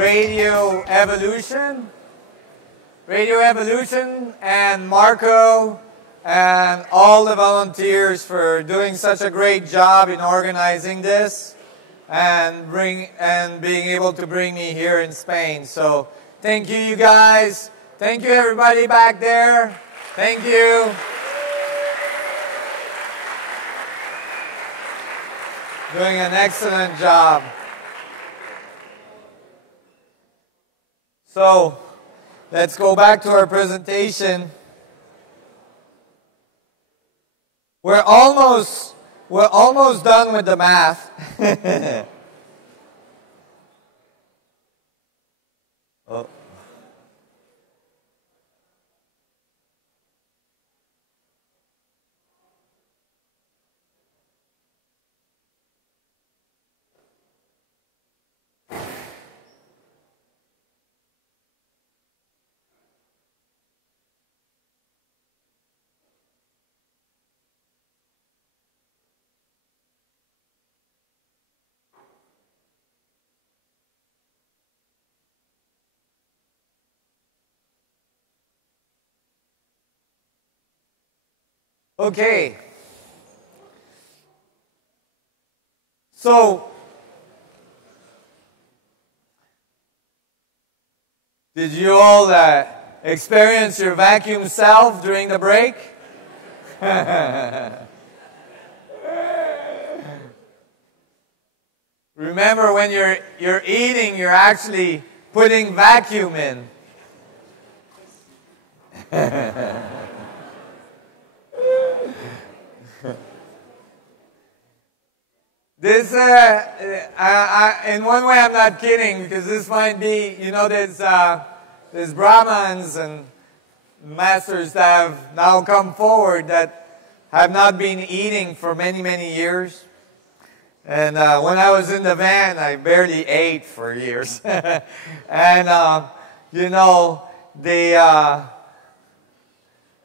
radio evolution, and Marco and all the volunteers for doing such a great job in organizing this and being able to bring me here in Spain. So thank you, you guys. Thank you, everybody back there. Thank you. Doing an excellent job. So let's go back to our presentation. We're almost done with the math. Oh. Okay, so did you all experience your vacuum self during the break? Remember, when you're eating, you're actually putting vacuum in. This, in one way, I'm not kidding, because this might be, you know, there's Brahmins and masters that have now come forward that have not been eating for many, many years. And when I was in the van, I barely ate for years. And, you know, there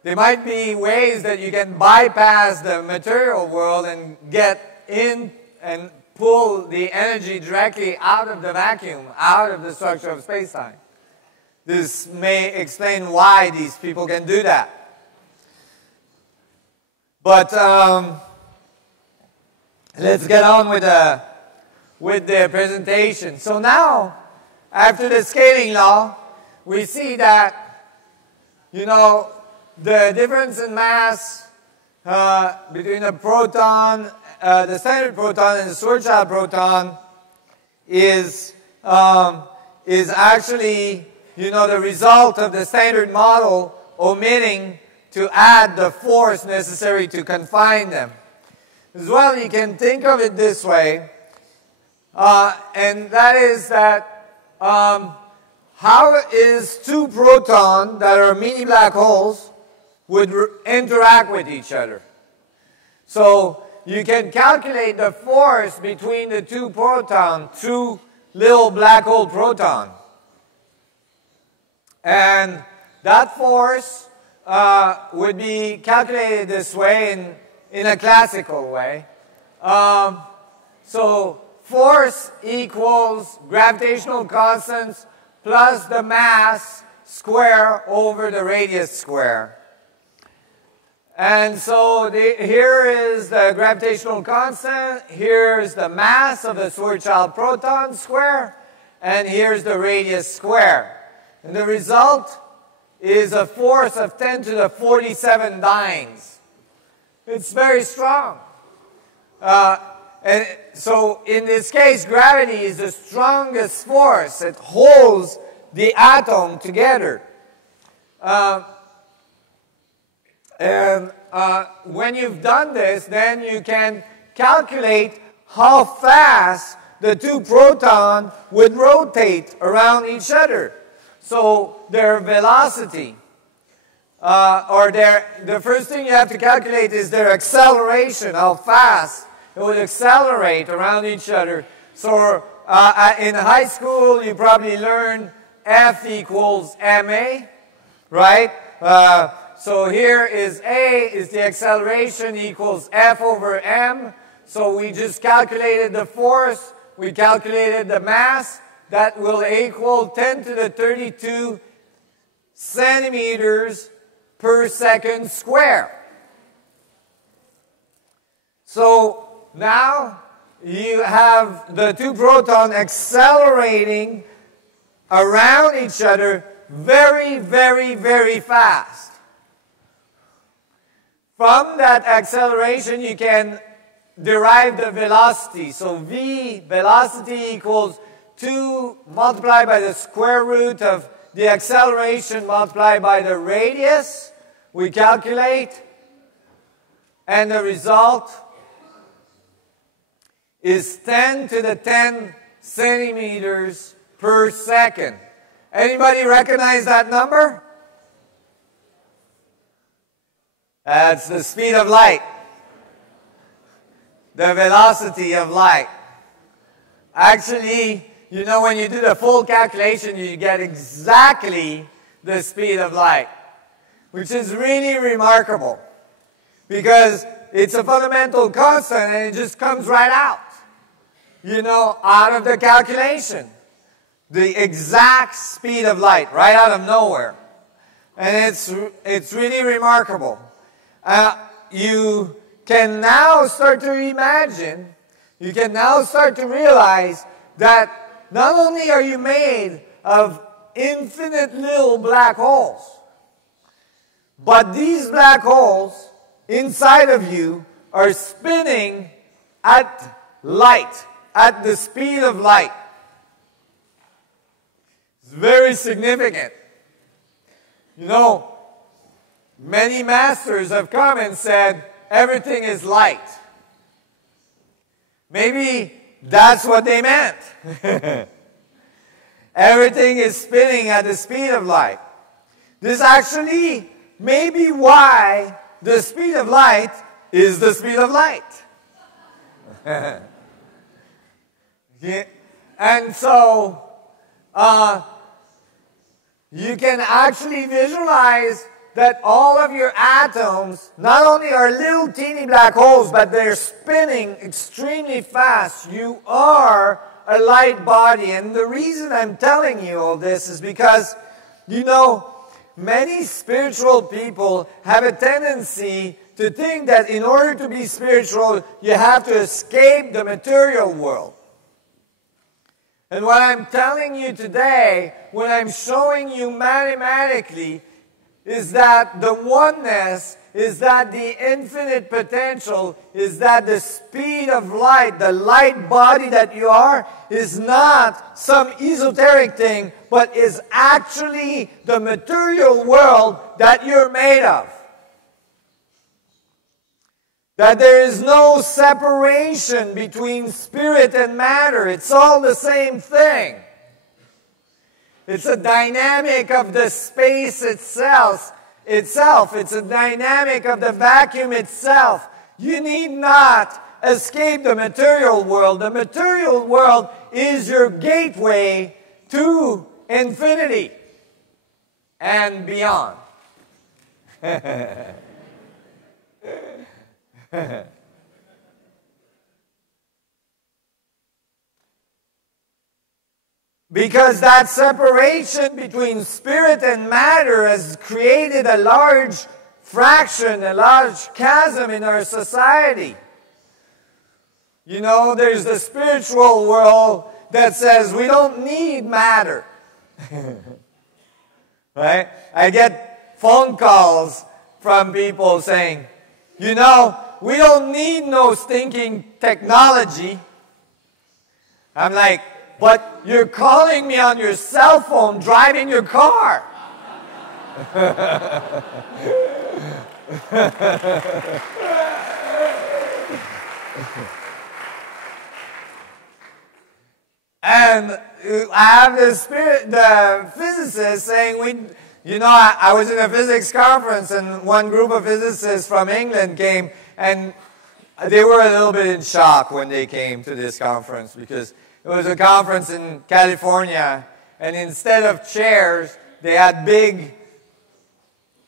might be ways that you can bypass the material world and get in and pull the energy directly out of the vacuum, out of the structure of space-time. This may explain why these people can do that. But let's get on with the presentation. So now, after the scaling law, we see that, you know, the difference in mass between the proton, the standard proton and the Schwarzschild proton is actually, you know, the result of the standard model omitting to add the force necessary to confine them. As well, you can think of it this way, and that is that how is two protons that are mini black holes would interact with each other? So you can calculate the force between the two protons, two little black hole protons. And that force would be calculated this way in a classical way. So force equals gravitational constants plus the mass square over the radius square. And so here is the gravitational constant, here's the mass of the Schwarzschild proton square, and here's the radius square. And the result is a force of 10 to the 47 dynes. It's very strong. And so in this case, gravity is the strongest force. It holds the atom together. And when you've done this, then you can calculate how fast the two protons would rotate around each other. So their velocity, the first thing you have to calculate is their acceleration, how fast it would accelerate around each other. So in high school, you probably learned F equals ma, right? So here is A is the acceleration equals F over m. So we just calculated the force, we calculated the mass, that will equal 10 to the 32 centimeters per second square. So now you have the two protons accelerating around each other very, very, very fast. From that acceleration, you can derive the velocity. So V, velocity, equals 2 multiplied by the square root of the acceleration multiplied by the radius. We calculate, and the result is 10 to the 10 centimeters per second. Anybody recognize that number? That's the speed of light. The velocity of light. Actually, you know, when you do the full calculation, you get exactly the speed of light, which is really remarkable because it's a fundamental constant and it just comes right out, you know, out of the calculation. The exact speed of light, right out of nowhere. And it's really remarkable. You can now start to imagine, you can now start to realize that not only are you made of infinite little black holes, but these black holes inside of you are spinning at light, at the speed of light. It's very significant. You know, many masters have come and said, everything is light. Maybe that's what they meant. Everything is spinning at the speed of light. This actually may be why the speed of light is the speed of light. Yeah. And so, you can actually visualize that all of your atoms not only are little teeny black holes, but they're spinning extremely fast. You are a light body. And the reason I'm telling you all this is because, you know, many spiritual people have a tendency to think that in order to be spiritual, you have to escape the material world. And what I'm telling you today, when I'm showing you mathematically, is that the oneness, is that the infinite potential, is that the speed of light, the light body that you are, is not some esoteric thing, but is actually the material world that you're made of. That there is no separation between spirit and matter. It's all the same thing. It's a dynamic of the space itself. It's a dynamic of the vacuum itself. You need not escape the material world. The material world is your gateway to infinity and beyond. Because that separation between spirit and matter has created a large fraction, a large chasm in our society. You know, there's the spiritual world that says we don't need matter. Right? I get phone calls from people saying, you know, we don't need no stinking technology. I'm like, but you're calling me on your cell phone driving your car. And I have the physicist saying, you know, I was in a physics conference and one group of physicists from England came and they were a little bit in shock when they came to this conference because it was a conference in California, and instead of chairs, they had big,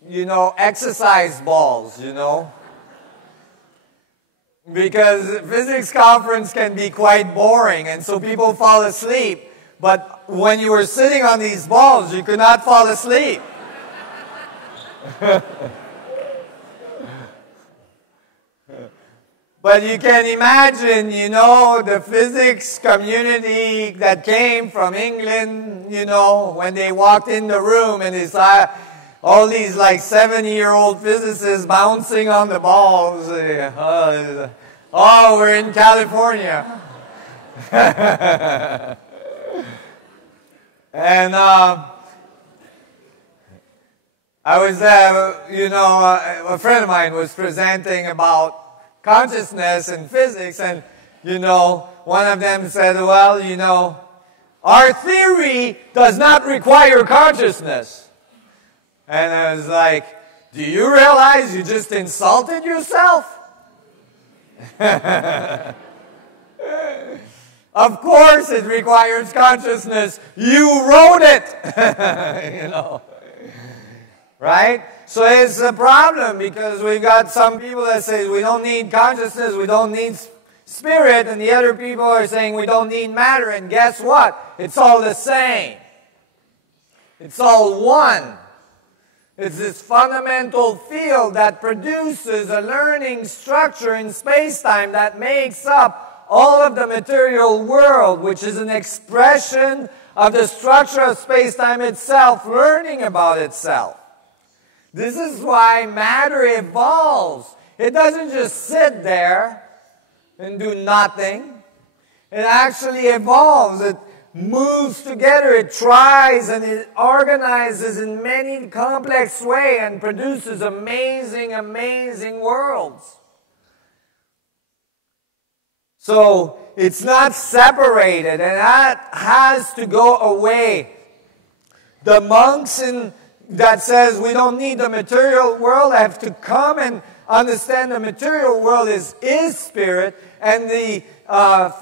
you know, exercise balls, you know. Because physics conference can be quite boring, and so people fall asleep. But when you were sitting on these balls, you could not fall asleep. But you can imagine, you know, the physics community that came from England, you know, when they walked in the room and they saw all these like 70-year-old physicists bouncing on the balls. Oh, we're in California. And I was, you know, a friend of mine was presenting about consciousness and physics, and, you know, one of them said, well, you know, our theory does not require consciousness. And I was like, do you realize you just insulted yourself? Of course it requires consciousness. You wrote it. You know. Right? So it's a problem because we got some people that say we don't need consciousness, we don't need spirit, and the other people are saying we don't need matter, and guess what? It's all the same. It's all one. It's this fundamental field that produces a learning structure in space-time that makes up all of the material world, which is an expression of the structure of space-time itself, learning about itself. This is why matter evolves. It doesn't just sit there and do nothing. It actually evolves. It moves together. It tries and it organizes in many complex ways and produces amazing, amazing worlds. So it's not separated, and that has to go away. The monks that says we don't need the material world have to come and understand the material world is spirit, and the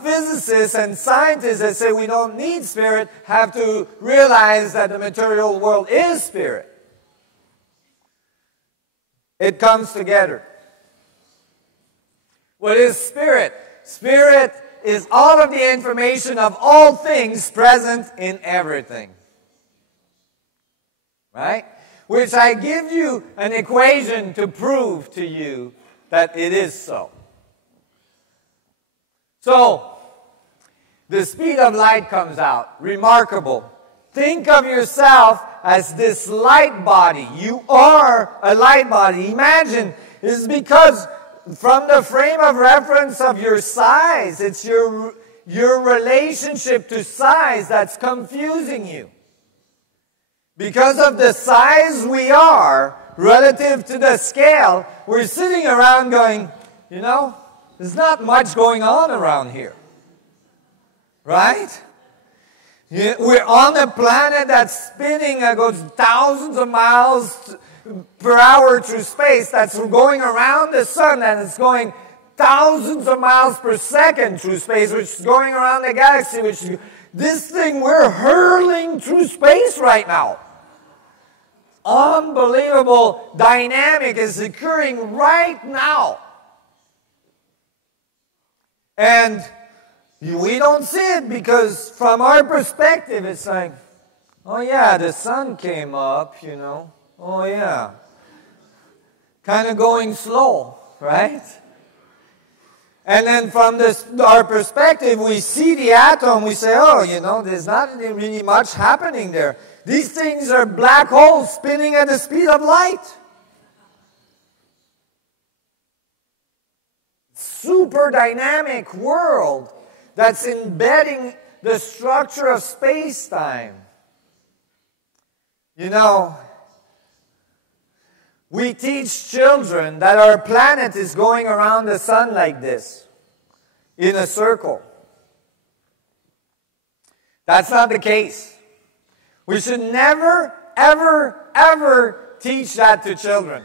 physicists and scientists that say we don't need spirit have to realize that the material world is spirit. It comes together. What is spirit? Spirit is all of the information of all things present in everything. Right? Which I give you an equation to prove to you that it is so. So, the speed of light comes out. Remarkable. Think of yourself as this light body. You are a light body. Imagine, it's because from the frame of reference of your size, it's your relationship to size that's confusing you. Because of the size we are relative to the scale, we're sitting around going, you know, there's not much going on around here. Right? We're on a planet that's spinning, that goes thousands of miles per hour through space, that's going around the sun, and it's going thousands of miles per second through space, which is going around the galaxy, which is, this thing we're hurling through space right now. Unbelievable dynamic is occurring right now. And we don't see it because from our perspective it's like, oh yeah, the sun came up, you know. Oh yeah. Kind of going slow, right? And then from our perspective, we see the atom, we say, oh, you know, there's not really much happening there. These things are black holes spinning at the speed of light. Super dynamic world that's embedding the structure of space-time. You know, we teach children that our planet is going around the sun like this, in a circle. That's not the case. We should never, ever, ever teach that to children.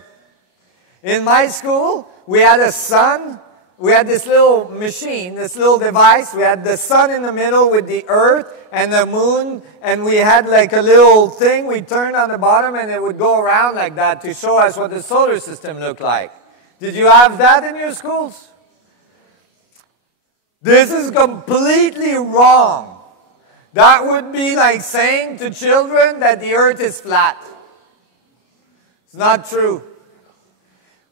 In my school, we had a sun. We had this little machine, this little device. We had the sun in the middle with the earth and the moon. And we had like a little thing we turned on the bottom and it would go around like that to show us what the solar system looked like. Did you have that in your schools? This is completely wrong. That would be like saying to children that the earth is flat. It's not true.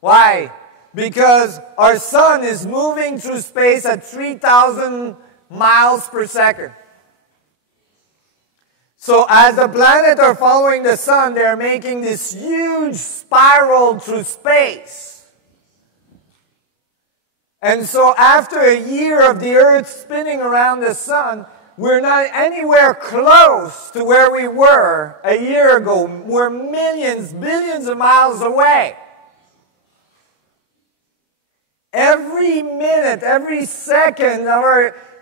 Why? Because our sun is moving through space at 3,000 miles per second. So as the planets are following the sun, they are making this huge spiral through space. And so after a year of the earth spinning around the sun, we're not anywhere close to where we were a year ago. We're millions, billions of miles away. Every minute, every second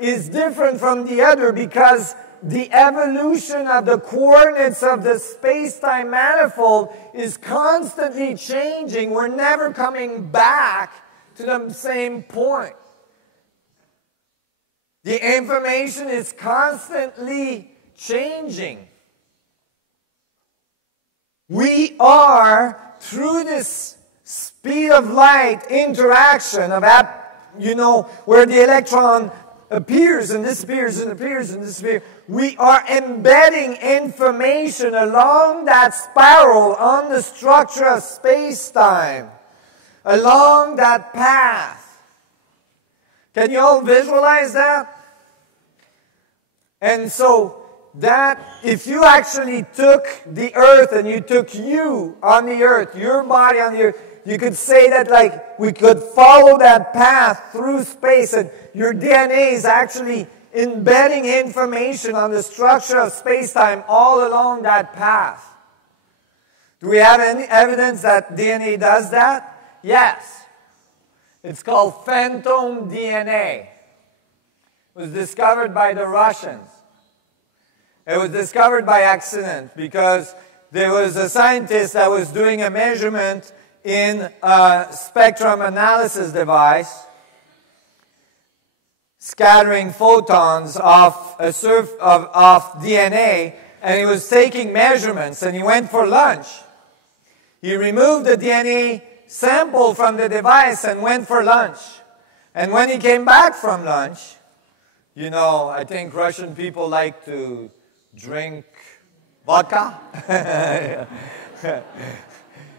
is different from the other because the evolution of the coordinates of the space-time manifold is constantly changing. We're never coming back to the same point. The information is constantly changing. We are, through this speed of light interaction of, where the electron appears and disappears and appears and disappears, we are embedding information along that spiral on the structure of space-time, along that path. Can you all visualize that? And so, that if you actually took the earth and you took you on the earth, your body on the earth, you could say that like we could follow that path through space and your DNA is actually embedding information on the structure of space-time all along that path. Do we have any evidence that DNA does that? Yes. It's called phantom DNA. It was discovered by the Russians. It was discovered by accident because there was a scientist that was doing a measurement in a spectrum analysis device, scattering photons off DNA, and he was taking measurements, and he went for lunch. He removed the DNA sample from the device and went for lunch. And when he came back from lunch, I think Russian people like to drink vodka.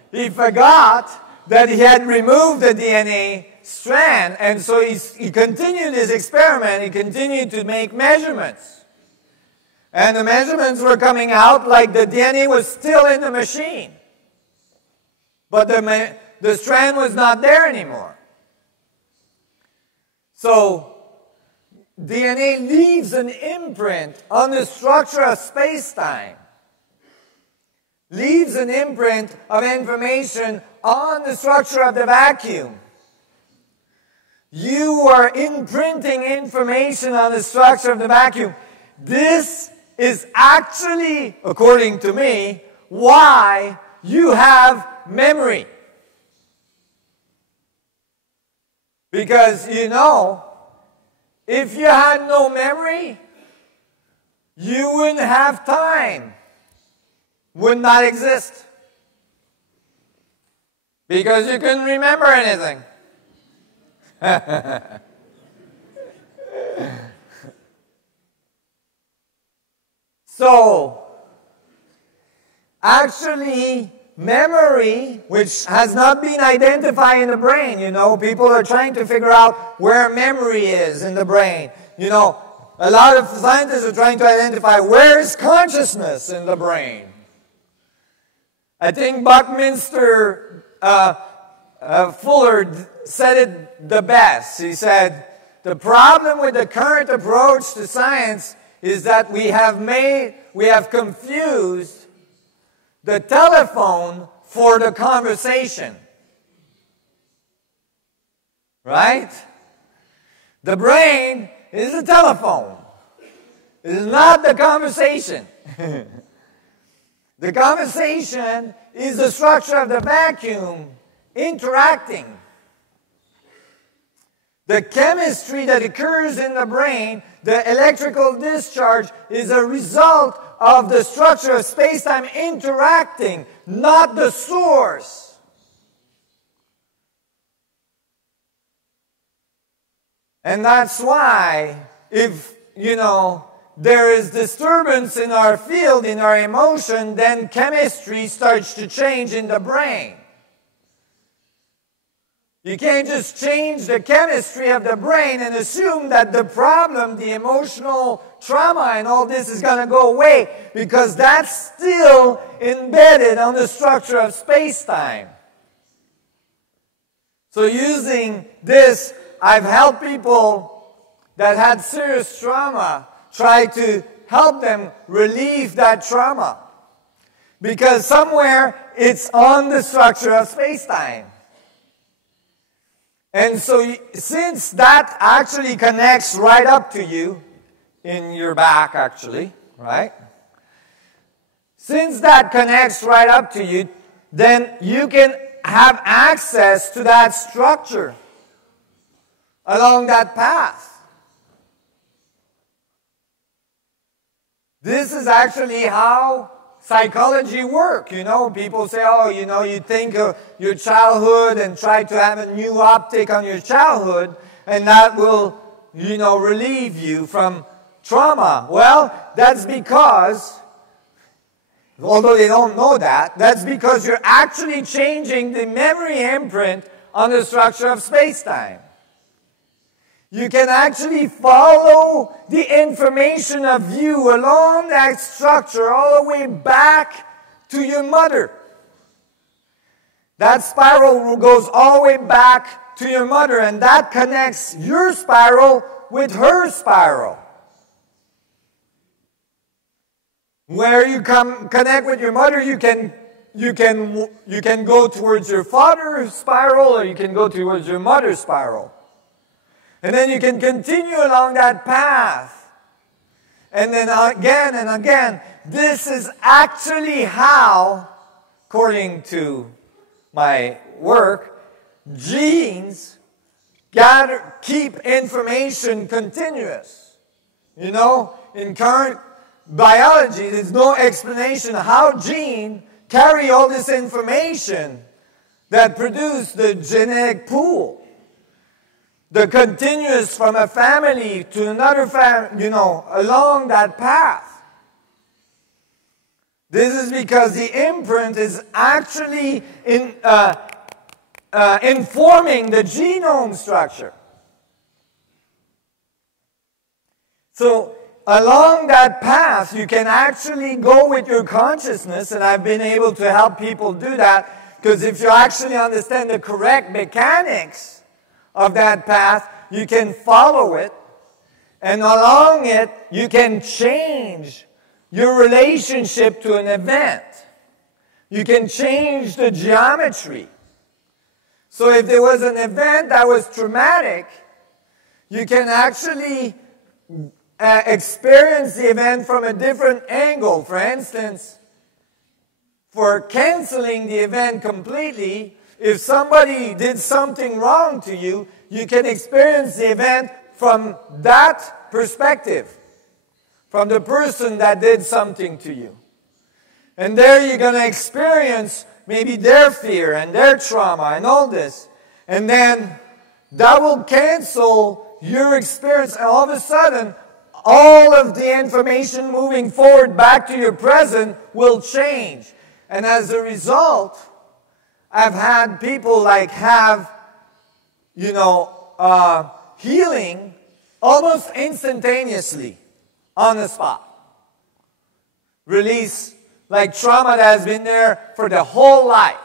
He forgot that he had removed the DNA strand, and so he continued his experiment. He continued to make measurements. And the measurements were coming out like the DNA was still in the machine. But the strand was not there anymore. So, DNA leaves an imprint on the structure of space-time. Leaves an imprint of information on the structure of the vacuum. You are imprinting information on the structure of the vacuum. This is actually, according to me, why you have memory. Because if you had no memory, you wouldn't have time. Would not exist. Because you couldn't remember anything. So, actually, memory, which has not been identified in the brain, people are trying to figure out where memory is in the brain. A lot of scientists are trying to identify where is consciousness in the brain. I think Buckminster Fuller said it the best. He said, the problem with the current approach to science is that we have confused the telephone for the conversation. Right? The brain is the telephone. It is not the conversation. The conversation is the structure of the vacuum interacting. The chemistry that occurs in the brain, the electrical discharge, is a result of the structure of space-time interacting, not the source. And that's why, if, there is disturbance in our field, in our emotion, then chemistry starts to change in the brain. You can't just change the chemistry of the brain and assume that the problem, the emotional trauma and all this is going to go away, because that's still embedded on the structure of space-time. So using this, I've helped people that had serious trauma try to help them relieve that trauma. Because somewhere it's on the structure of space-time. And so since that actually connects right up to you, in your back actually, right? Since that connects right up to you, then you can have access to that structure along that path. This is actually how psychology works. You know, people say, oh, you know, you think of your childhood and try to have a new optic on your childhood, and that will, you know, relieve you from trauma. Well, that's because, although they don't know that, that's because you're actually changing the memory imprint on the structure of space-time. You can actually follow the information of you along that structure all the way back to your mother. That spiral goes all the way back to your mother, and that connects your spiral with her spiral. Where you connect with your mother, you can go towards your father's spiral, or you can go towards your mother's spiral. And then you can continue along that path. And then again and again. This is actually how, according to my work, genes keep information continuous. You know, in current biology, there's no explanation how genes carry all this information that produce the genetic pool. The continuous from a family to another family, you know, along that path. This is because the imprint is actually informing the genome structure. So along that path, you can actually go with your consciousness, and I've been able to help people do that, because if you actually understand the correct mechanics of that path, you can follow it, and along it, you can change your relationship to an event. You can change the geometry. So if there was an event that was traumatic, you can actually experience the event from a different angle. For instance, for canceling the event completely, if somebody did something wrong to you, you can experience the event from that perspective, from the person that did something to you. And there you're going to experience maybe their fear and their trauma and all this. And then that will cancel your experience, and all of a sudden, all of the information moving forward back to your present will change. And as a result, I've had people like have, you know, healing almost instantaneously on the spot. Release like trauma that has been there for the whole life.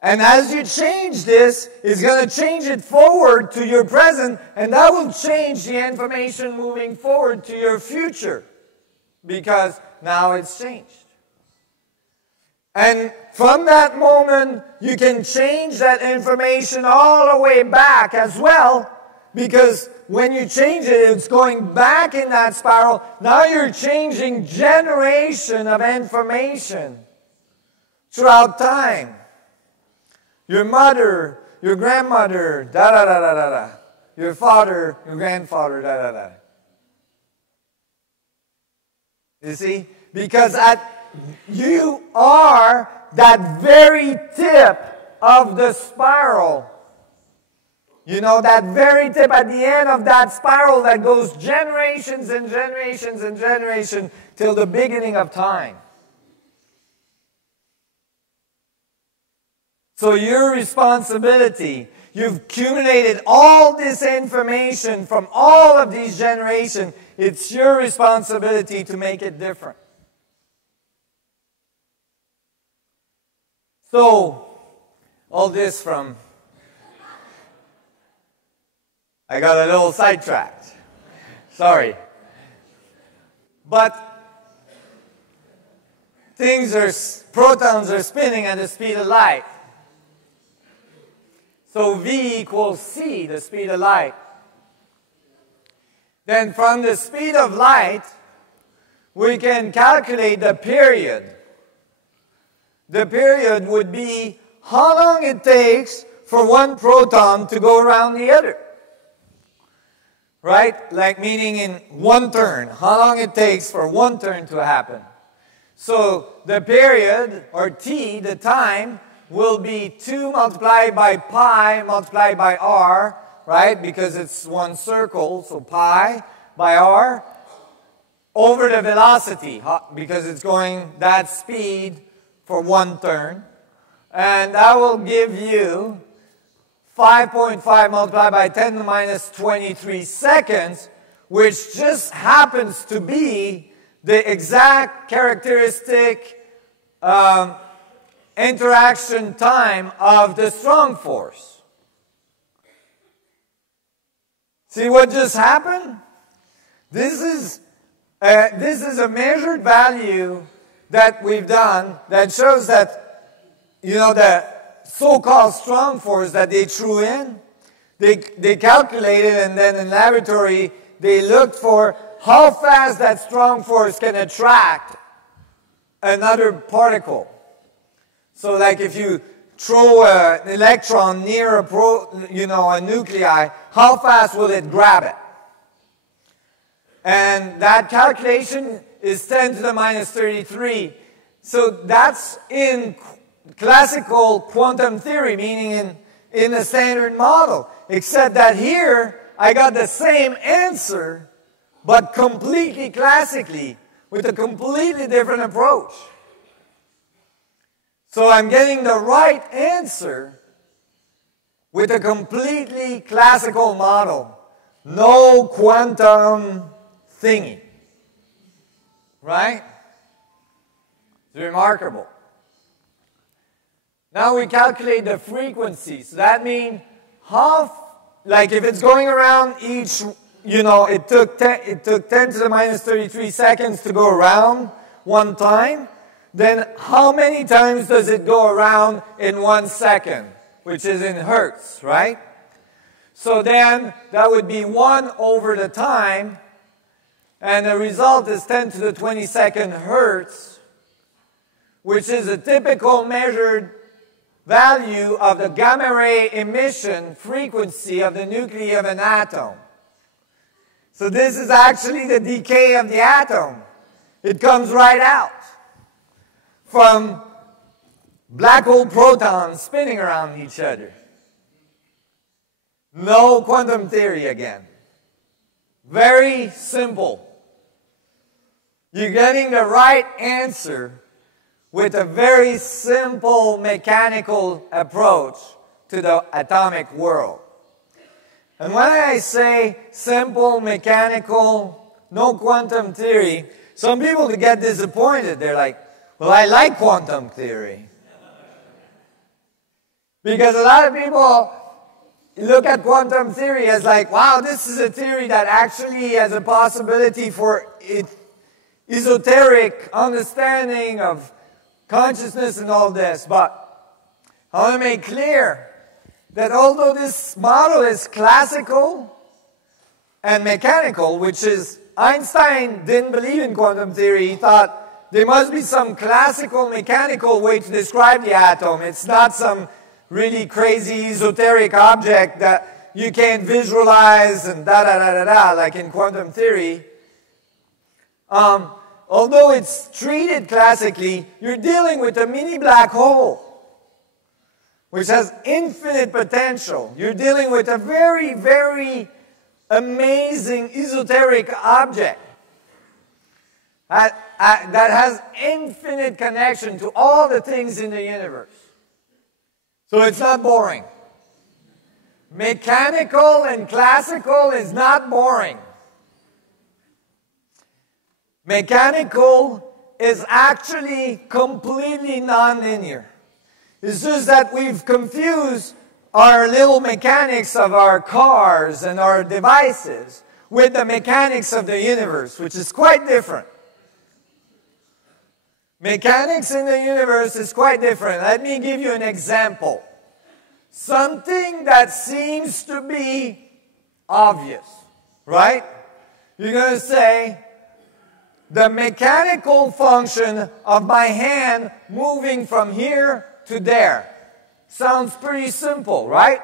And as you change this, it's going to change it forward to your present, and that will change the information moving forward to your future, because now it's changed. And from that moment, you can change that information all the way back as well, because when you change it, it's going back in that spiral. Now you're changing generation of information throughout time. Your mother, your grandmother, da-da-da-da-da-da. Your father, your grandfather, da-da-da. You see? Because you are that very tip of the spiral You know, that very tip at the end of that spiral that goes generations and generations and generations till the beginning of time. So your responsibility, you've accumulated all this information from all of these generations. It's your responsibility to make it different. So, all this from... I got a little sidetracked. Sorry. But protons are spinning at the speed of light. So V equals c, the speed of light. Then from the speed of light, we can calculate the period. The period would be how long it takes for one proton to go around the other. Right? Like meaning in one turn. How long it takes for one turn to happen. So the period, or t, the time, will be 2 multiplied by pi multiplied by r, right? Because it's one circle, so pi by r, over the velocity, because it's going that speed for one turn. And that will give you 5.5 multiplied by 10 to the minus 23 seconds, which just happens to be the exact characteristic interaction time of the strong force. See what just happened? This is a measured value that we've done that shows that, you know, the so-called strong force that they threw in, they calculated, and then in laboratory they looked for how fast that strong force can attract another particle. So like if you throw an electron near a nuclei, how fast will it grab it? And that calculation is 10 to the minus 33. So that's in classical quantum theory, meaning in the standard model. Except that here, I got the same answer, but completely classically, with a completely different approach. So I'm getting the right answer with a completely classical model. No quantum thingy. Right? It's remarkable. Now we calculate the frequency. So that means like if it's going around each, you know, it took 10 to the minus 33 seconds to go around one time. Then how many times does it go around in 1 second? Which is in hertz, right? So then that would be 1 over the time. And the result is 10 to the 22nd hertz, which is a typical measured value of the gamma ray emission frequency of the nuclei of an atom. So this is actually the decay of the atom. It comes right out from black hole protons spinning around each other. No quantum theory again. Very simple. You're getting the right answer with a very simple mechanical approach to the atomic world. And when I say simple, mechanical, no quantum theory, some people get disappointed. They're like, well, I like quantum theory. Because a lot of people look at quantum theory as like, wow, this is a theory that actually has a possibility for esoteric understanding of consciousness and all this. But I want to make clear that although this model is classical and mechanical, which is, Einstein didn't believe in quantum theory. He thought there must be some classical mechanical way to describe the atom. It's not some really crazy esoteric object that you can't visualize and da-da-da-da-da, like in quantum theory. Although it's treated classically, you're dealing with a mini black hole. which has infinite potential. You're dealing with a very, very amazing esoteric object that has infinite connection to all the things in the universe. So it's not boring. Mechanical and classical is not boring. Mechanical is actually completely nonlinear. It's just that we've confused our little mechanics of our cars and our devices with the mechanics of the universe, which is quite different. Mechanics in the universe is quite different. Let me give you an example. Something that seems to be obvious, right? You're going to say, the mechanical function of my hand moving from here to there. Sounds pretty simple, right?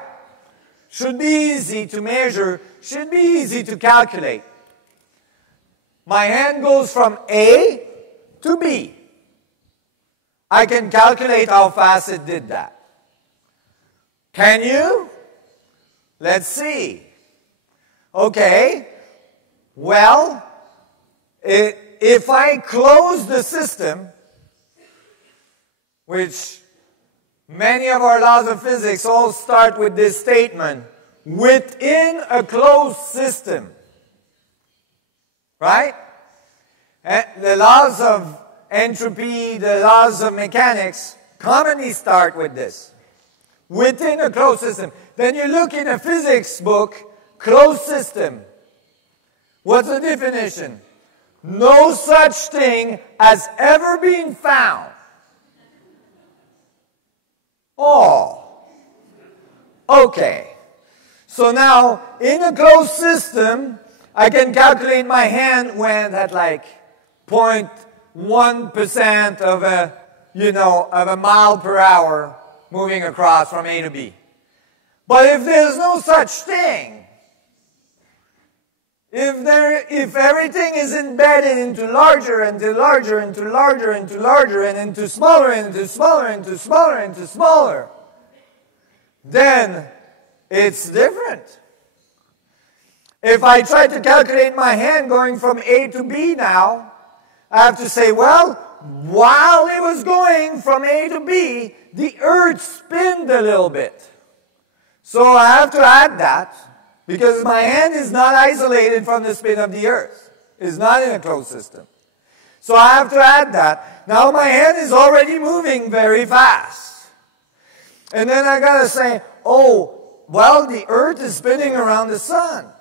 Should be easy to measure, should be easy to calculate. My hand goes from A to B. I can calculate how fast it did that. Can you? Let's see. Okay. Well, if I close the system, which many of our laws of physics all start with this statement, within a closed system, right? And the laws of entropy, the laws of mechanics commonly start with this. Within a closed system. Then you look in a physics book, closed system. What's the definition? No such thing has ever been found. Oh. Okay. So now, in a closed system, I can calculate my hand when at like 0.1% of a mile per hour moving across from A to B. But if there's no such thing, if everything is embedded into larger, into larger, into larger, into larger, and into smaller, into smaller, into smaller, into smaller, then it's different. If I try to calculate my hand going from A to B now, I have to say, well, while it was going from A to B, the Earth spinned a little bit. So I have to add that, because my hand is not isolated from the spin of the Earth. It's not in a closed system. So I have to add that. Now my hand is already moving very fast. And then I got to say, oh, well, the Earth is spinning around the sun.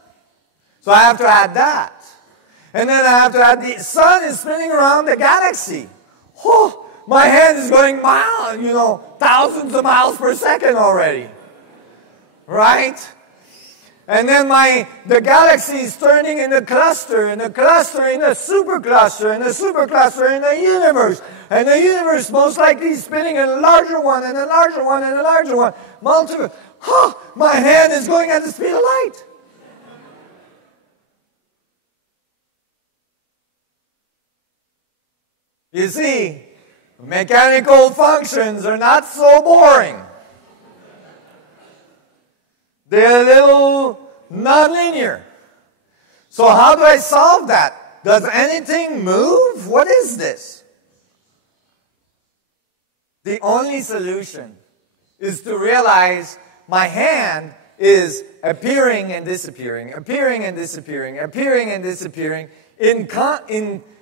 So I have to add that. And then I have to add the sun is spinning around the galaxy. Oh, my hand is going thousands of miles per second already. Right? And then the galaxy is turning in a cluster, in a cluster, in a supercluster, in a supercluster, in the universe. And the universe most likely is spinning in a larger one, and a larger one, and a larger one. Multiple. Oh, my hand is going at the speed of light. You see, mechanical functions are not so boring. They're a little nonlinear. So how do I solve that? Does anything move? What is this? The only solution is to realize my hand is appearing and disappearing, appearing and disappearing, appearing and disappearing in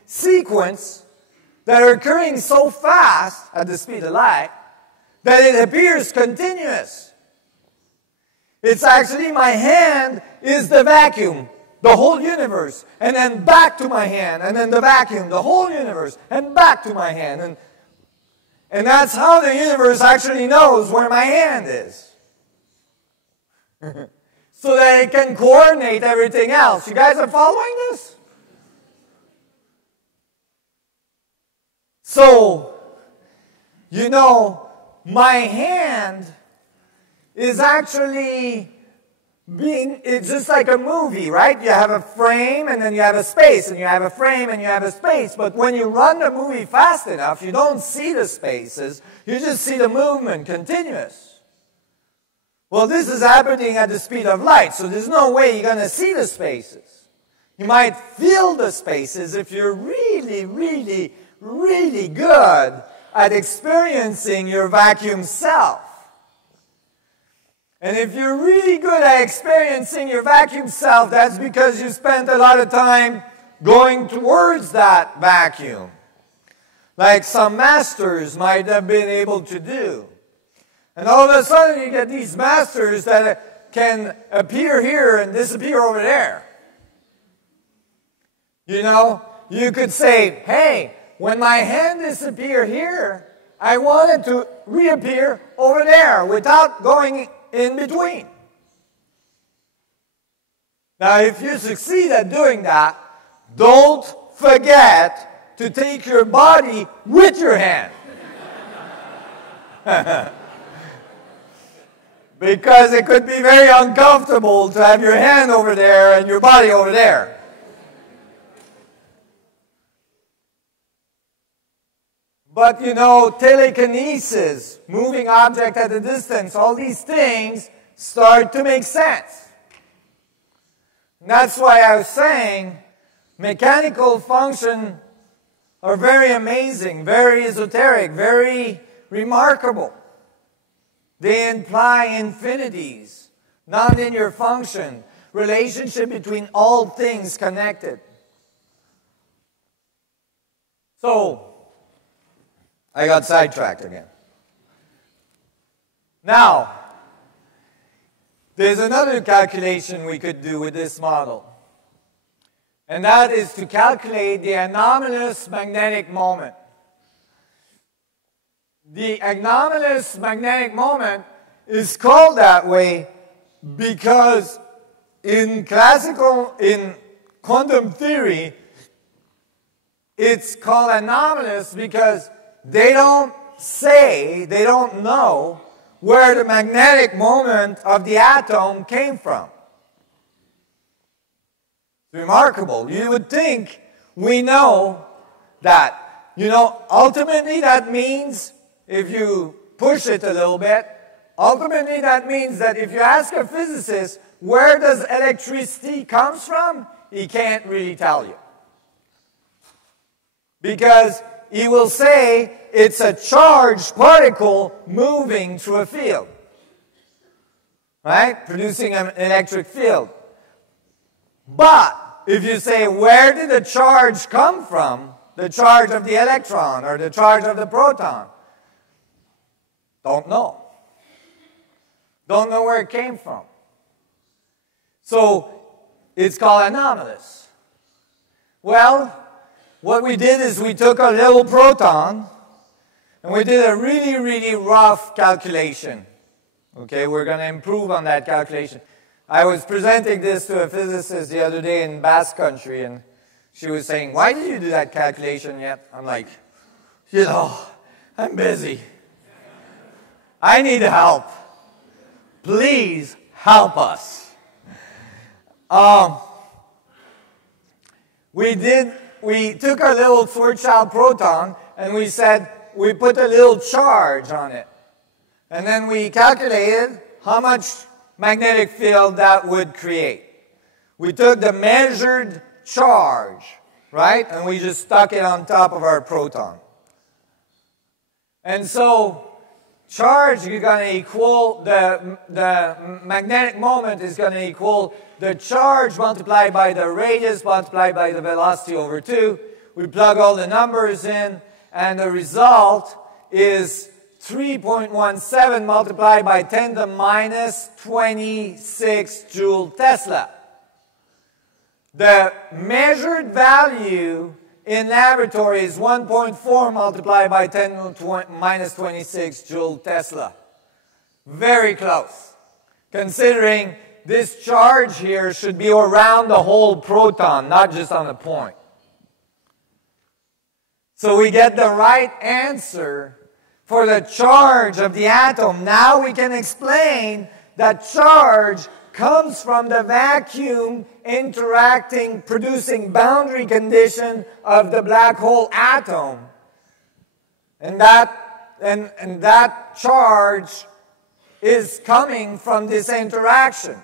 sequence that are occurring so fast at the speed of light that it appears continuous. It's actually my hand is the vacuum, the whole universe, and then back to my hand, and then the vacuum, the whole universe, and back to my hand. And that's how the universe actually knows where my hand is. So that it can coordinate everything else. You guys are following this? So, my hand is actually it's just like a movie, right? You have a frame and then you have a space, and you have a frame and you have a space. But when you run the movie fast enough, you don't see the spaces. You just see the movement continuous. Well, this is happening at the speed of light, so there's no way you're going to see the spaces. You might feel the spaces if you're really, really, really good at experiencing your vacuum self. And if you're really good at experiencing your vacuum self, that's because you spent a lot of time going towards that vacuum, like some masters might have been able to do. And all of a sudden you get these masters that can appear here and disappear over there. You know, you could say, hey, when my hand disappeared here, I want it to reappear over there without going in between. Now, if you succeed at doing that, don't forget to take your body with your hand. Because it could be very uncomfortable to have your hand over there and your body over there. But you know, telekinesis, moving object at a distance, all these things start to make sense. And that's why I was saying mechanical functions are very amazing, very esoteric, very remarkable. They imply infinities, nonlinear function, relationship between all things connected. So, I got sidetracked again. Now, there's another calculation we could do with this model. And that is to calculate the anomalous magnetic moment. The anomalous magnetic moment is called that way because in quantum theory, it's called anomalous because they don't know where the magnetic moment of the atom came from. It's remarkable. You would think we know that. You know, ultimately that means, if you push it a little bit, ultimately that means that if you ask a physicist where does electricity comes from, he can't really tell you. Because he will say it's a charged particle moving through a field, right? Producing an electric field. But if you say, where did the charge come from? The charge of the electron or the charge of the proton? Don't know. Don't know where it came from. So it's called anomalous. Well, what we did is we took a little proton and we did a really, really rough calculation. Okay, we're going to improve on that calculation. I was presenting this to a physicist the other day in Basque Country, and she was saying, why did you do that calculation yet? I'm like, you know, I'm busy. I need help. Please help us. We took our little Schwarzschild proton and we said, we put a little charge on it. And then we calculated how much magnetic field that would create. We took the measured charge, right? And we just stuck it on top of our proton. And so, charge is going to equal, the magnetic moment is going to equal the charge multiplied by the radius multiplied by the velocity over 2. We plug all the numbers in, and the result is 3.17 multiplied by 10 to the minus 26 joule Tesla. The measured value in laboratory is 1.4 multiplied by 10 to minus 26 joule Tesla. Very close. Considering this charge here should be around the whole proton, not just on the point. So we get the right answer for the charge of the atom. Now we can explain that charge comes from the vacuum interacting, producing boundary condition of the black hole atom. And that charge is coming from this interaction.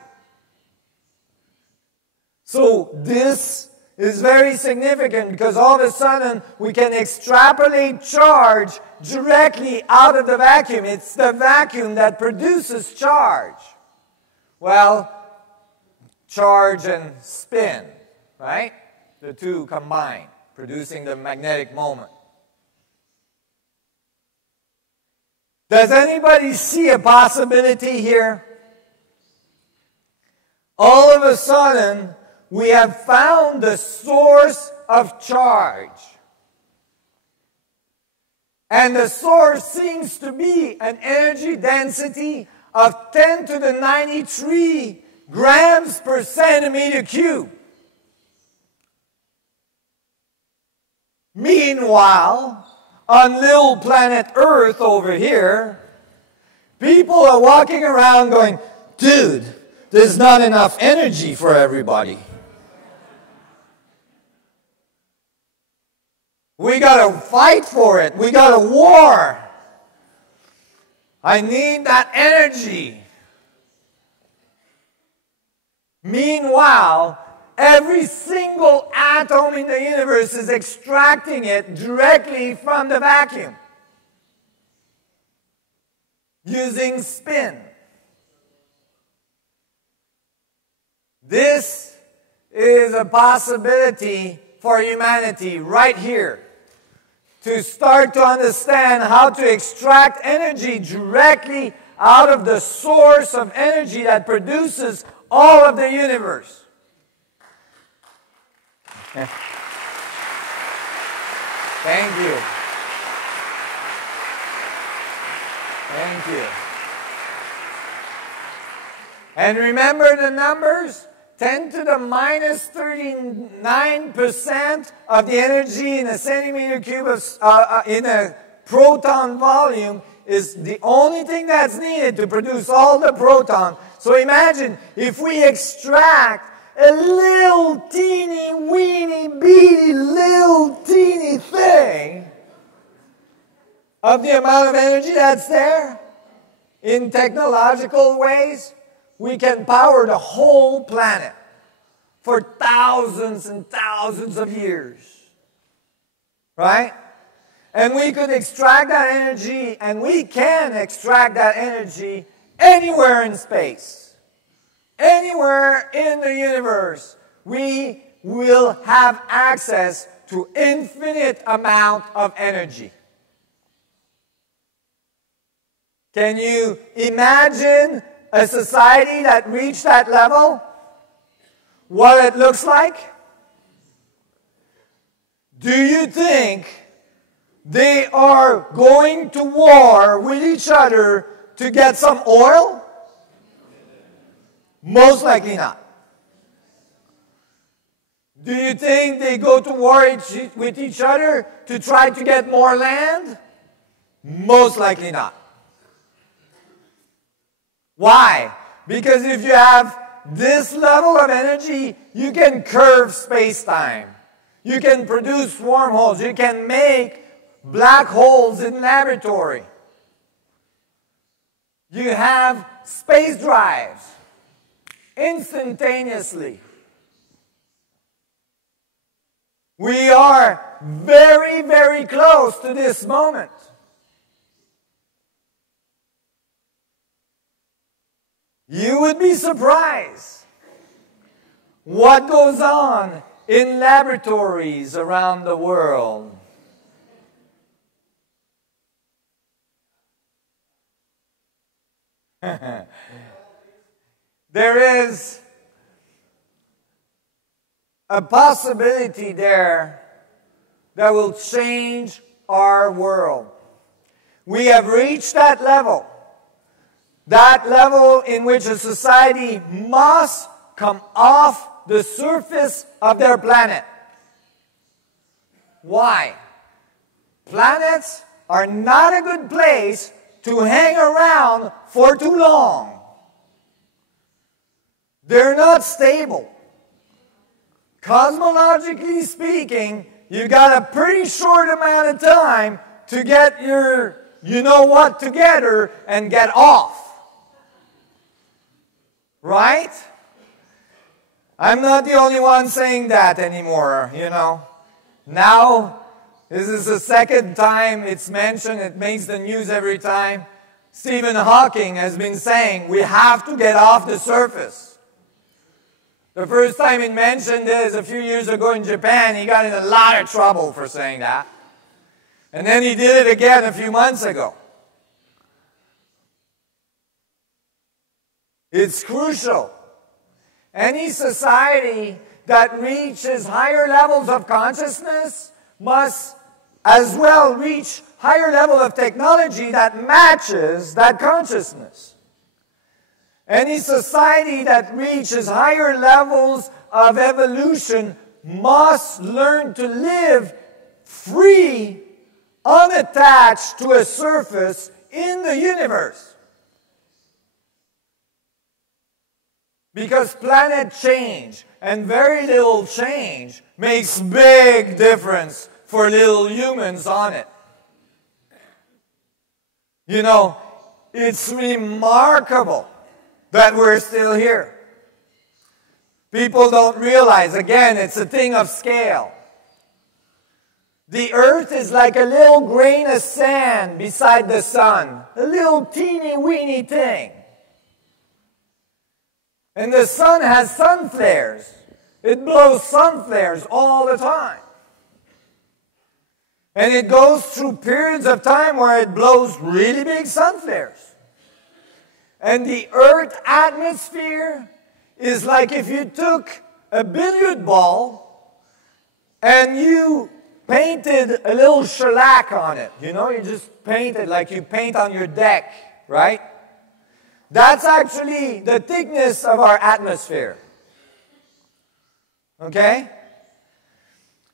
So this is very significant because all of a sudden we can extrapolate charge directly out of the vacuum. It's the vacuum that produces charge. Well, charge and spin, right? The two combine, producing the magnetic moment. Does anybody see a possibility here? All of a sudden, we have found the source of charge. And the source seems to be an energy density of 10 to the 93 grams per centimeter cube. Meanwhile, on little planet Earth over here, people are walking around going, dude, there's not enough energy for everybody. We got to fight for it. We got a war. I need that energy. Meanwhile, every single atom in the universe is extracting it directly from the vacuum using spin. This is a possibility for humanity right here to start to understand how to extract energy directly out of the source of energy that produces all of the universe. Thank you. Thank you. And remember the numbers? 10 to the minus 39% of the energy in a centimeter cube of, in a proton volume is the only thing that's needed to produce all the proton. So imagine if we extract a little teeny weeny beady little teeny thing of the amount of energy that's there in technological ways, we can power the whole planet for thousands and thousands of years. Right? And we could extract that energy, and we can extract that energy anywhere in space. Anywhere in the universe, we will have access to infinite amount of energy. Can you imagine a society that reached that level? What it looks like? Do you think they are going to war with each other to get some oil? Most likely not. Do you think they go to war with each other to try to get more land? Most likely not. Why? Because if you have this level of energy, you can curve space-time. You can produce wormholes. You can make black holes in laboratory. You have space drives instantaneously. We are very, very close to this moment. You would be surprised what goes on in laboratories around the world. There is a possibility there that will change our world. We have reached that level in which a society must come off the surface of their planet. Why? Planets are not a good place to hang around for too long. They're not stable. Cosmologically speaking, you got a pretty short amount of time to get your you-know-what together and get off. Right? I'm not the only one saying that anymore, you know. Now, this is the second time it's mentioned. It makes the news every time. Stephen Hawking has been saying we have to get off the surface. The first time he mentioned this a few years ago in Japan, he got in a lot of trouble for saying that. And then he did it again a few months ago. It's crucial. Any society that reaches higher levels of consciousness must as well reach higher level of technology that matches that consciousness. Any society that reaches higher levels of evolution must learn to live free, unattached to a surface in the universe. Because planet change and very little change makes big difference for little humans on it. You know, it's remarkable that we're still here. People don't realize, again, it's a thing of scale. The earth is like a little grain of sand beside the sun. A little teeny weeny thing. And the sun has sun flares. It blows sun flares all the time. And it goes through periods of time where it blows really big sun flares. And the Earth atmosphere is like if you took a billiard ball and you painted a little shellac on it. You know, you just paint it like you paint on your deck, right? That's actually the thickness of our atmosphere. Okay?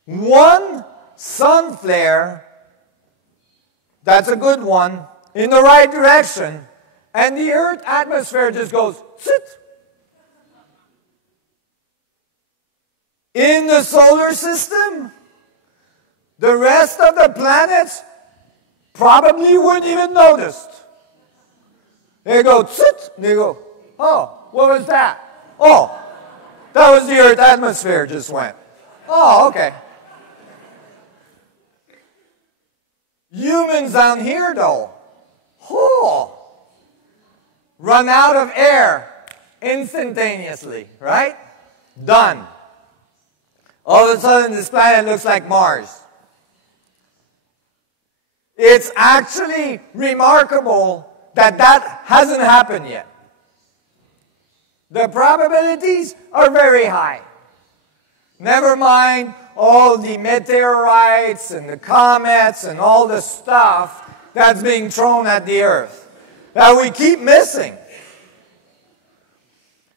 One sun flare, that's a good one, in the right direction, and the Earth atmosphere just goes, sit. In the solar system, the rest of the planets probably wouldn't even notice. They go, sit. They go, oh, what was that? Oh, that was the Earth atmosphere just went. Oh, okay. Humans down here, though, run out of air instantaneously, right? Done. All of a sudden, this planet looks like Mars. It's actually remarkable that hasn't happened yet. The probabilities are very high. Never mind all the meteorites and the comets and all the stuff that's being thrown at the Earth that we keep missing.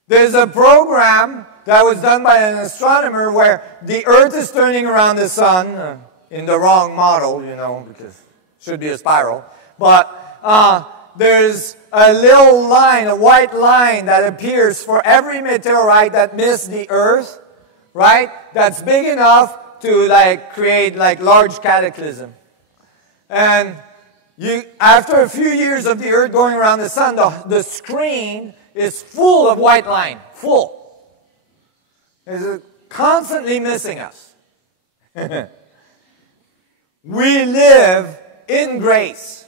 There's a program that was done by an astronomer where the Earth is turning around the sun in the wrong model, you know, because it should be a spiral. But there's a little line, a white line that appears for every meteorite that missed the Earth, right? That's big enough to create large cataclysm. And after a few years of the Earth going around the sun, the screen is full of white line, full. It's constantly missing us. We live in grace.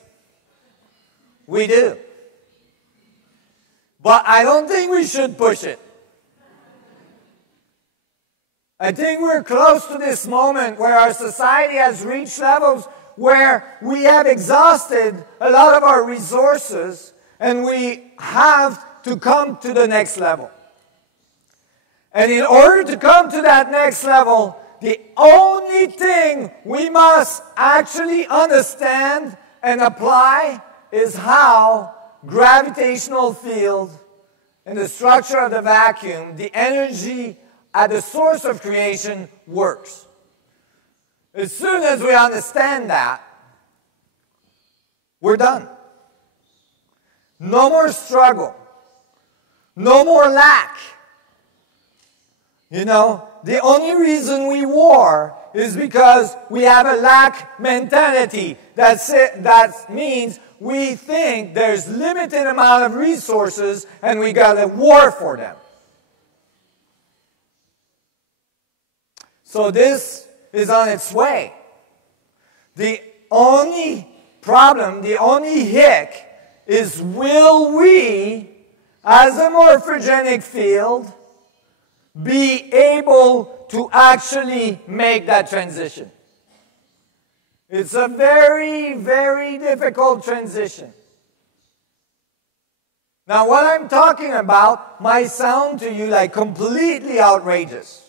We do. But I don't think we should push it. I think we're close to this moment where our society has reached levels where we have exhausted a lot of our resources and we have to come to the next level. And in order to come to that next level, the only thing we must actually understand and apply is how gravitational field and the structure of the vacuum, the energy at the source of creation, works. As soon as we understand that, we're done. No more struggle. No more lack. You know, the only reason we war is because we have a lack mentality. That means we think there's limited amount of resources and we got to war for them. So this is on its way. The only problem, the only hic, is will we, as a morphogenic field, be able to actually make that transition? It's a very, very difficult transition. Now, what I'm talking about might sound to you like completely outrageous.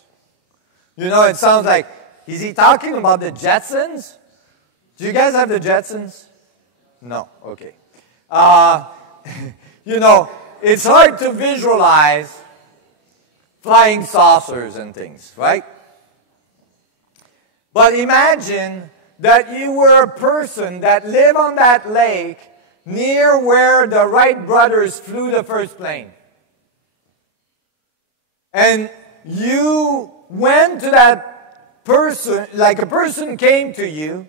You know, it sounds like, is he talking about the Jetsons? Do you guys have the Jetsons? No, okay. You know, it's hard to visualize flying saucers and things, right? But imagine that you were a person that lived on that lake near where the Wright brothers flew the first plane. And you went to that person, like a person came to you,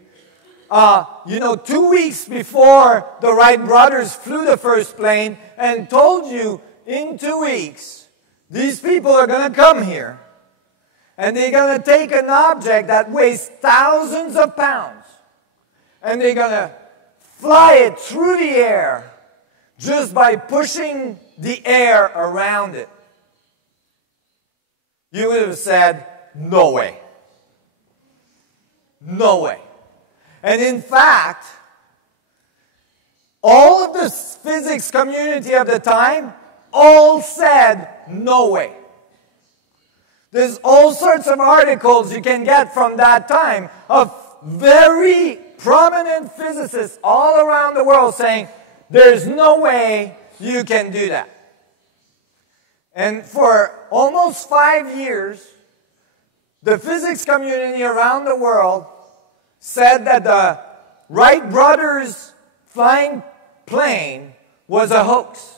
you know, 2 weeks before the Wright brothers flew the first plane and told you, in 2 weeks, these people are going to come here and they're going to take an object that weighs thousands of pounds and they're going to fly it through the air just by pushing the air around it. You would have said, no way. No way. And in fact, all of the physics community of the time all said, no way. There's all sorts of articles you can get from that time of very prominent physicists all around the world saying, there's no way you can do that. And for almost 5 years, the physics community around the world said that the Wright brothers flying plane was a hoax.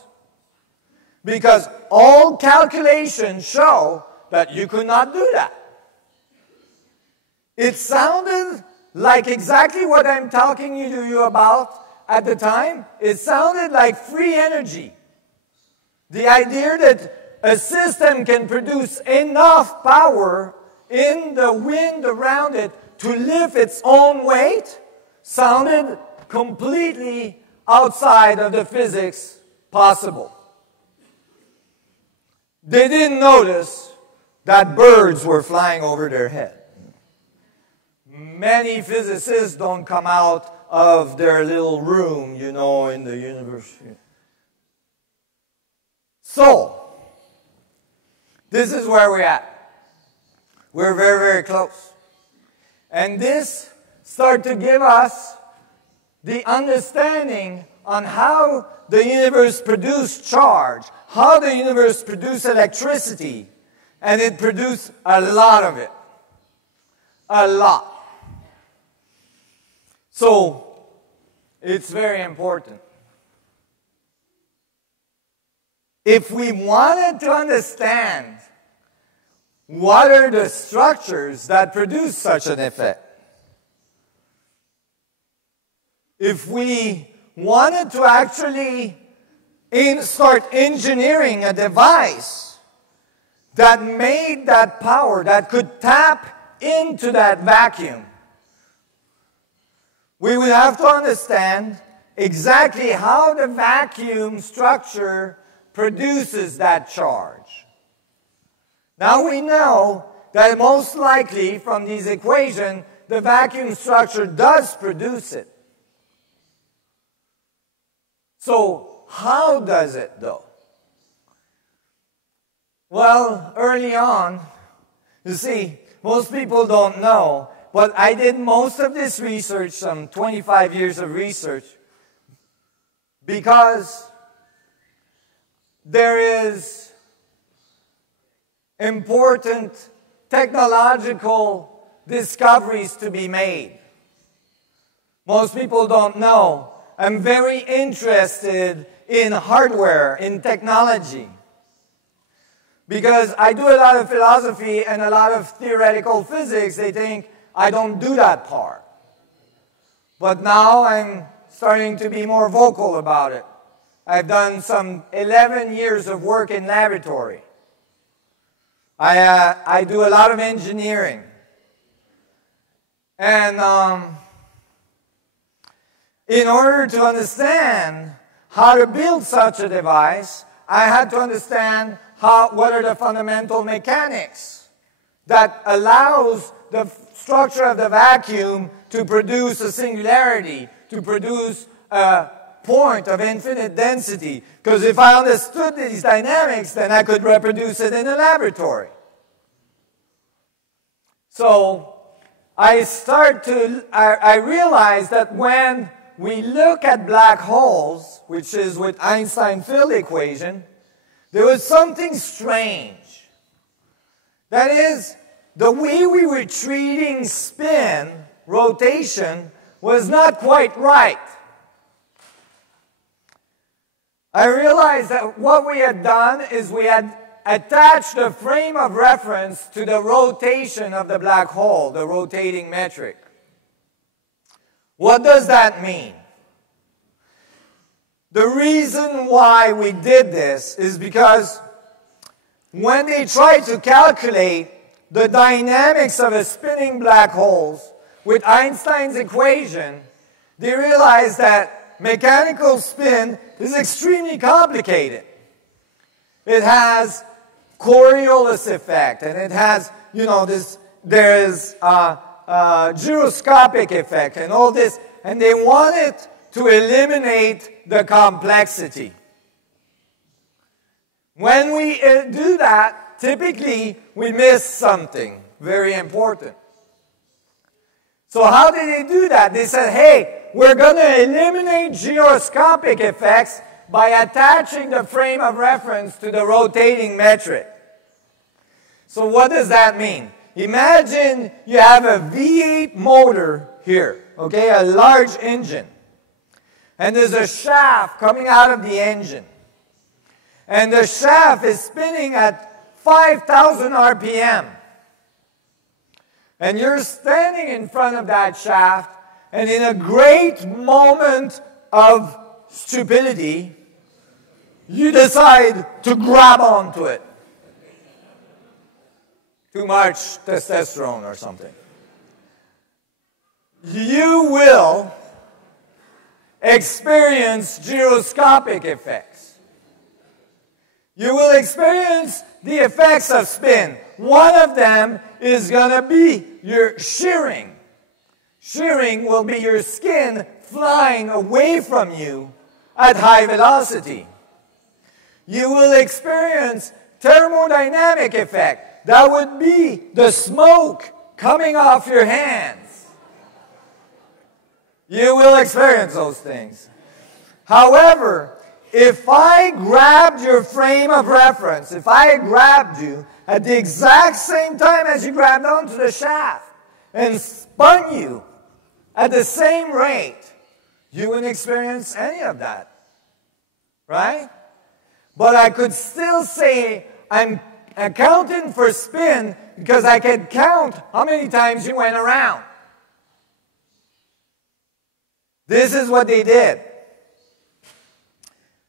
Because all calculations show that you could not do that. It sounded like exactly what I'm talking to you about at the time. It sounded like free energy. The idea that a system can produce enough power in the wind around it to lift its own weight sounded completely outside of the physics possible. They didn't notice that birds were flying over their head. Many physicists don't come out of their little room, you know, in the university. So, this is where we're at. We're very, very close. And this starts to give us the understanding on how the universe produced charge, how the universe produced electricity, and it produced a lot of it. A lot. So, it's very important. If we wanted to understand what are the structures that produce such an effect, if we wanted to actually start engineering a device that made that power, that could tap into that vacuum, we would have to understand exactly how the vacuum structure produces that charge. Now we know that most likely from these equations, the vacuum structure does produce it. So how does it though? Well, early on, you see, most people don't know, but I did most of this research, some 25 years of research, because there is important technological discoveries to be made. Most people don't know. I'm very interested in hardware, in technology. Because I do a lot of philosophy and a lot of theoretical physics, they think I don't do that part. But now I'm starting to be more vocal about it. I've done some 11 years of work in laboratory. I do a lot of engineering. And in order to understand how to build such a device, I had to understand what are the fundamental mechanics that allows the structure of the vacuum to produce a singularity, to produce a point of infinite density. Because if I understood these dynamics, then I could reproduce it in a laboratory. So I realized that when we look at black holes, which is with Einstein field equation, there was something strange. That is, the way we were treating spin, rotation, was not quite right. I realized that what we had done is we had attached a frame of reference to the rotation of the black hole, the rotating metric. What does that mean? The reason why we did this is because when they tried to calculate the dynamics of a spinning black hole with Einstein's equation, they realized that mechanical spin is extremely complicated. It has Coriolis effect, and it has, there is gyroscopic effect and all this, and they wanted to eliminate the complexity. When we do that, typically we miss something very important. So how did they do that? They said, hey, we're going to eliminate gyroscopic effects by attaching the frame of reference to the rotating metric. So what does that mean? Imagine you have a V8 motor here, okay, a large engine. And there's a shaft coming out of the engine. And the shaft is spinning at 5,000 RPM. And you're standing in front of that shaft, and in a great moment of stupidity, you decide to grab onto it. Too much testosterone or something. You will experience gyroscopic effects. You will experience the effects of spin. One of them is going to be your shearing. Shearing will be your skin flying away from you at high velocity. You will experience thermodynamic effect. That would be the smoke coming off your hands. You will experience those things. However, if I grabbed your frame of reference, if I grabbed you at the exact same time as you grabbed onto the shaft and spun you at the same rate, you wouldn't experience any of that. Right? But I could still say I'm accounting for spin because I could count how many times you went around. This is what they did.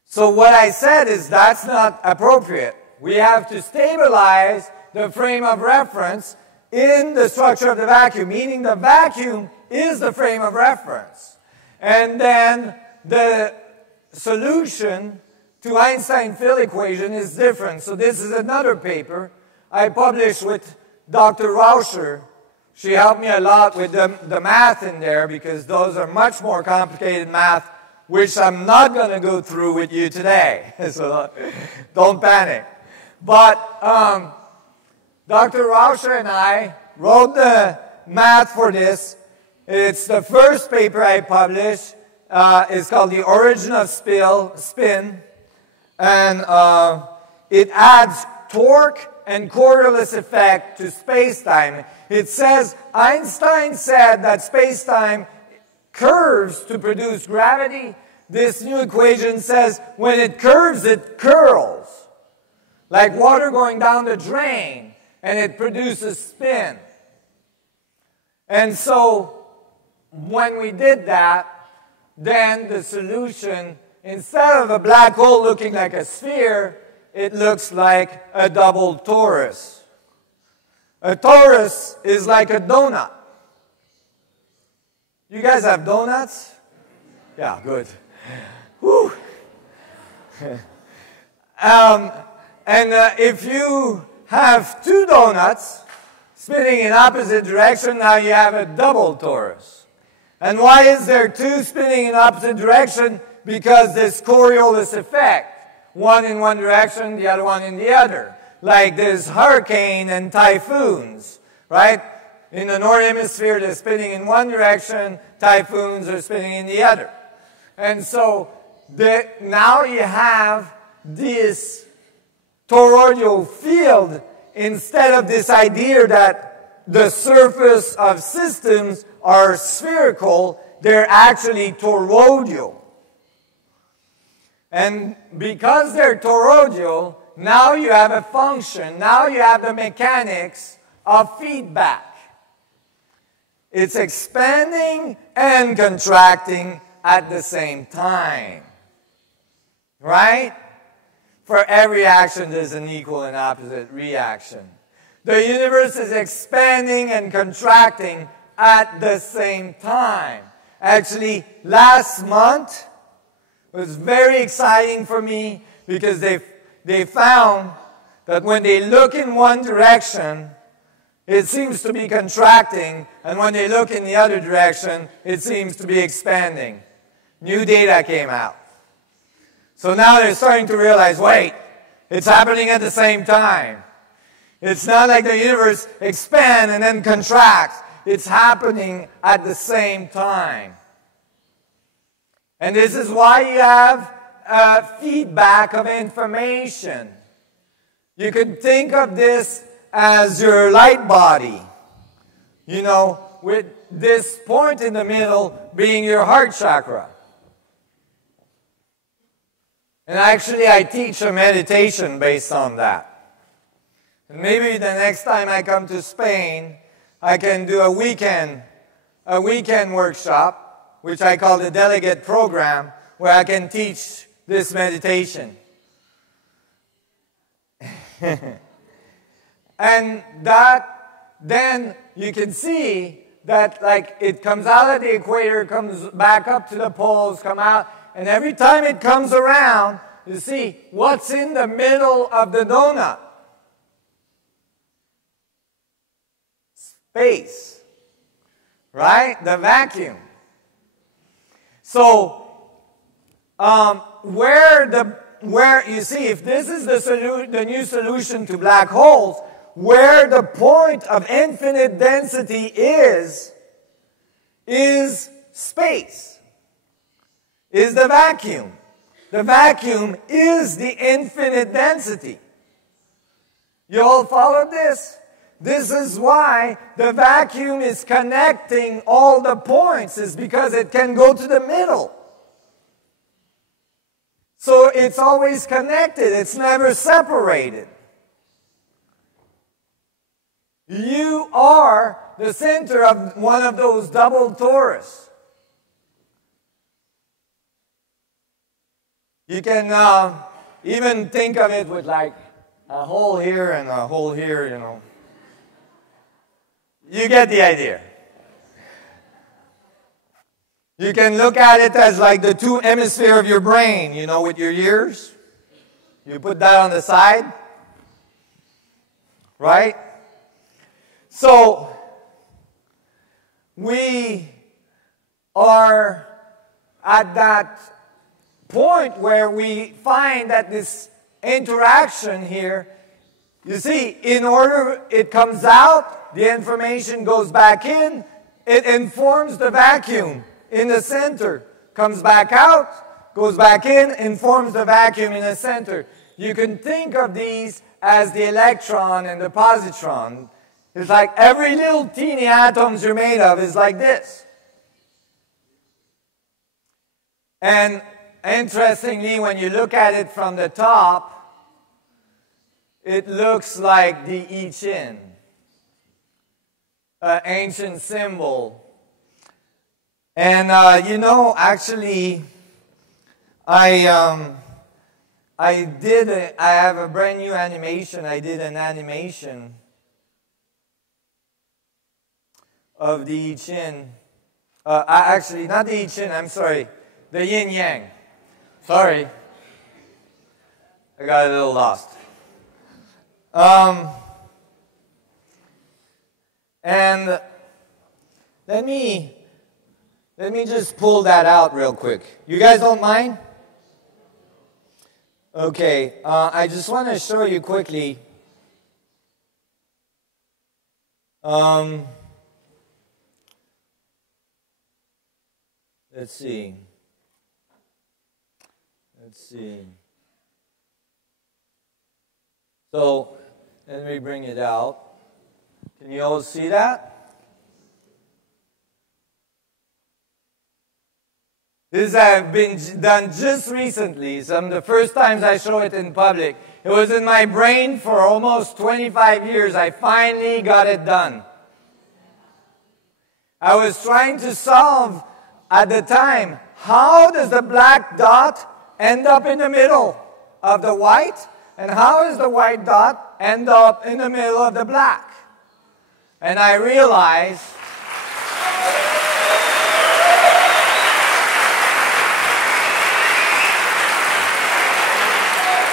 So what I said is that's not appropriate. We have to stabilize the frame of reference in the structure of the vacuum, meaning the vacuum is the frame of reference. And then the solution to Einstein field equation is different. So this is another paper I published with Dr. Rauscher. She helped me a lot with the math in there because those are much more complicated math, which I'm not going to go through with you today. So don't panic. But Dr. Rauscher and I wrote the math for this. It's the first paper I published. It's called The Origin of Spin. And it adds torque and Coriolis effect to space-time. It says, Einstein said that space-time curves to produce gravity. This new equation says when it curves, it curls. Like water going down the drain, and it produces spin. And so when we did that, then the solution, instead of a black hole looking like a sphere, it looks like a double torus. A torus is like a donut. You guys have donuts? Yeah, good. Whew. If you have two donuts spinning in opposite direction, now you have a double torus. And why is there two spinning in opposite direction? Because this Coriolis effect. One in one direction, the other one in the other. Like there's hurricane and typhoons, right? In the northern hemisphere, they're spinning in one direction, typhoons are spinning in the other. And so now you have this toroidal field instead of this idea that the surface of systems are spherical, they're actually toroidal. And because they're toroidal, now you have a function, now you have the mechanics of feedback. It's expanding and contracting at the same time. Right? For every action, there's an equal and opposite reaction. The universe is expanding and contracting at the same time. Actually, last month was very exciting for me because they found that when they look in one direction, it seems to be contracting, and when they look in the other direction, it seems to be expanding. New data came out. So now they're starting to realize, wait, it's happening at the same time. It's not like the universe expands and then contracts. It's happening at the same time. And this is why you have feedback of information. You can think of this as your light body. You know, with this point in the middle being your heart chakra. And actually, I teach a meditation based on that. And maybe the next time I come to Spain, I can do a weekend workshop, which I call the delegate program, where I can teach this meditation. And that, then you can see that like it comes out of the equator, comes back up to the poles, come out, and every time it comes around, you see what's in the middle of the donut. Space. Right? The vacuum. So, where you see, if this is the new solution to black holes, where the point of infinite density is space, is the vacuum. The vacuum is the infinite density. You all follow this? This is why the vacuum is connecting all the points, is because it can go to the middle. So it's always connected. It's never separated. You are the center of one of those double torus. You can even think of it with like a hole here and a hole here, you know. You get the idea. You can look at it as like the two hemispheres of your brain, you know, with your ears. You put that on the side. Right? So, we are at that point where we find that this interaction here, you see, in order it comes out, the information goes back in, it informs the vacuum in the center, comes back out, goes back in, informs the vacuum in the center. You can think of these as the electron and the positron. It's like every little teeny atoms you're made of is like this. And interestingly, when you look at it from the top, it looks like the I Ching. ancient symbol. And you know, actually, I have a brand new animation. I did an animation of the I Ching. Actually, not the I Ching, I'm sorry. The yin yang. Sorry. I got a little lost. And let me just pull that out real quick. You guys don't mind? Okay, I just want to show you quickly. Let's see. So, let me bring it out. Can you all see that? This has been done just recently. Some of the first times I show it in public. It was in my brain for almost 25 years. I finally got it done. I was trying to solve at the time, how does the black dot end up in the middle of the white? And how does the white dot end up in the middle of the black? And I realized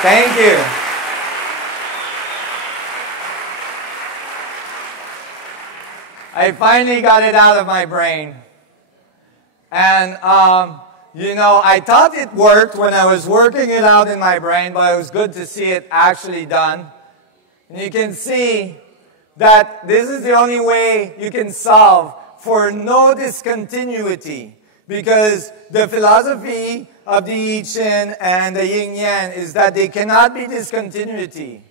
thank you. I finally got it out of my brain. And, you know, I thought it worked when I was working it out in my brain, but it was good to see it actually done. And you can see that this is the only way you can solve for no discontinuity. Because the philosophy of the I Ching and the yin yang is that they cannot be discontinuity.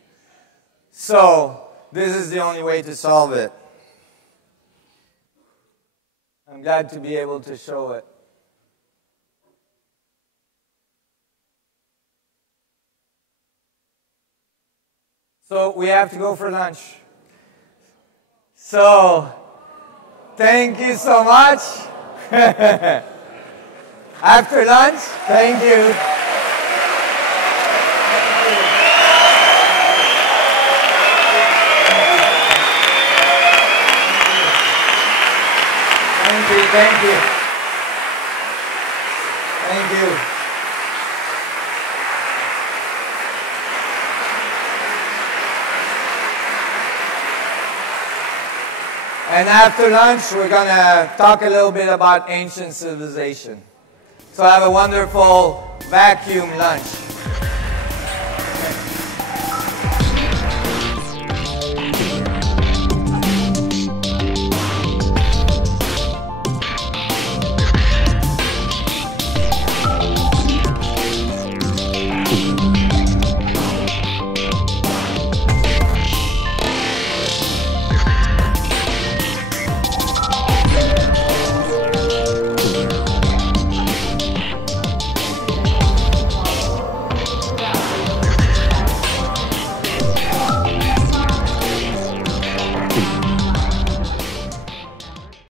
So, this is the only way to solve it. I'm glad to be able to show it. So, we have to go for lunch. So, thank you so much. After lunch, thank you. Thank you. Thank you. And after lunch, we're going to talk a little bit about ancient civilization. So have a wonderful vacuum lunch.